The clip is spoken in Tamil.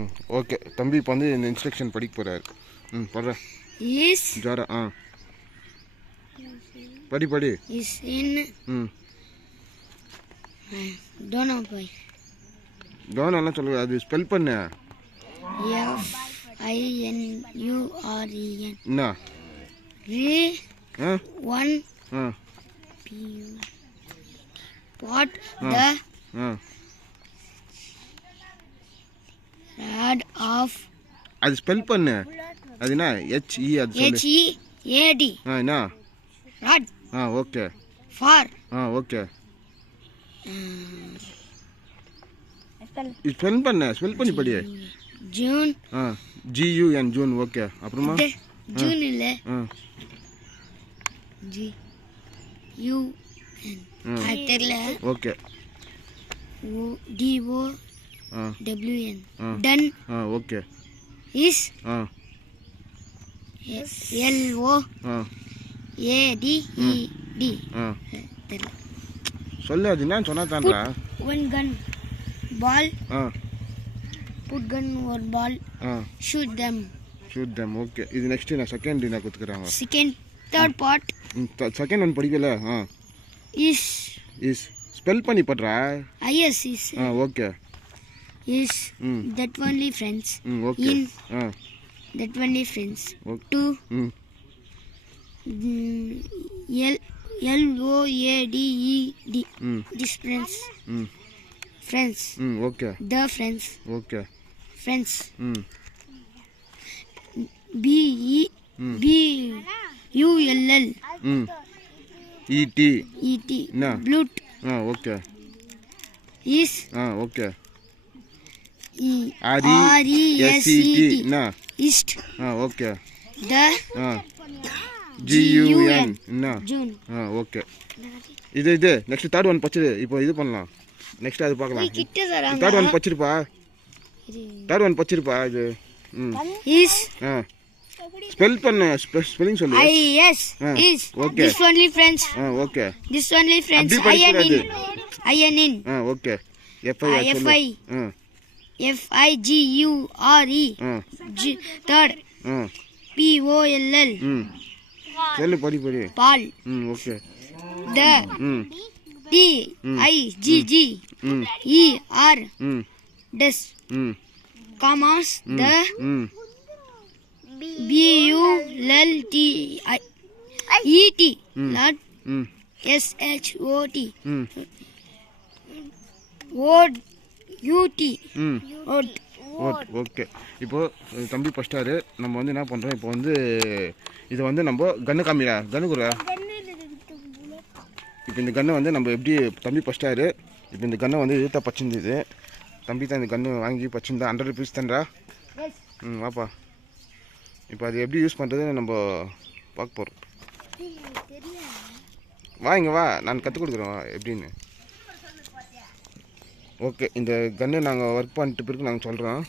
ம் ஓகே தம்பி இப்போ வந்து இந்த இன்ஸ்ட்ரக்ஷன் படிக்க போகிறாரு. ம் படுற இஸ் ஜாரா படி படி இஸ் இன் ம் டோனோ பாய் டோனெல்லாம் சொல்லுங்க, அது ஸ்பெல் பண்ணு. FINUREN என்ன re ஆ 1 ஆ P what the ஆ rad of அது ஸ்பெல் பண்ணு. அது என்ன HE அது சொல்லு. HEAD என்ன rad okay for okay spell பண்ணு, ஸ்பெல் பண்ணி படி. June GUN June okay. அப்புறமா ஜூன் இல்ல GUN அது தெரியல. ஓகே DOWN டன் ஓகே is LOADED தெரியல. சொல்லு, அது என்ன சொன்னா தான்டா. One gun ball put gun or ball shoot them okay. இது நெக்ஸ்ட் நான் செகண்ட் நான் கொடுத்துக்கறாங்க. second third part second one படிக்கல. is ஸ்பெல் பண்ணி படுறா. is okay is that only friends okay in that only friends to LOADED this friends okay the friends okay friends BULL ET என்ன blut okay is okay RESET என்ன east ஓகே the GUN என்ன June ஓகே. இது நெக்ஸ்ட் தேர்ட் ஒன் பச்சிரு. இப்போ இது பண்ணலாம், நெக்ஸ்ட் அது பார்க்கலாம். கிட்ட தராங்க. தேர்ட் ஒன் பச்சிருப்பா, தேர்ட் ஒன் பச்சிருப்பா. இது is ஸ்பெல் பண்ணு, ஸ்பெல்லிங் சொல்லு. is okay this only friends okay this only friends IN okay FIGURE third POLL சொல்லு படி ball okay the DIGGER des commas the BULLET lot SHOT okay. இப்போ தம்பி ஃபஸ்ட்டாரு நம்ம வந்து என்ன பண்ணுறோம், இப்போ வந்து இதை வந்து நம்ம கன்று காமிடா, கன்று கொடுறா. இப்போ இந்த கன்னை வந்து நம்ம எப்படி தம்பி ஃபஸ்ட்டாரு இப்போ இந்த கன்னை வந்து இழுத்தா பச்சிருந்தது. தம்பி தான் இந்த கன்று வாங்கி பச்சிருந்தா 100 rupees தான்டா. வாப்பா. இப்போ அது எப்படி யூஸ் பண்ணுறது நம்ம பார்க்க போகிறோம். இங்கே வா, நான் கற்றுக் கொடுக்குறேன் எப்படின்னு. ஓகே, இந்த கன்று நாங்கள் ஒர்க் பண்ணிட்டு பிறகு நாங்கள் சொல்கிறோம்.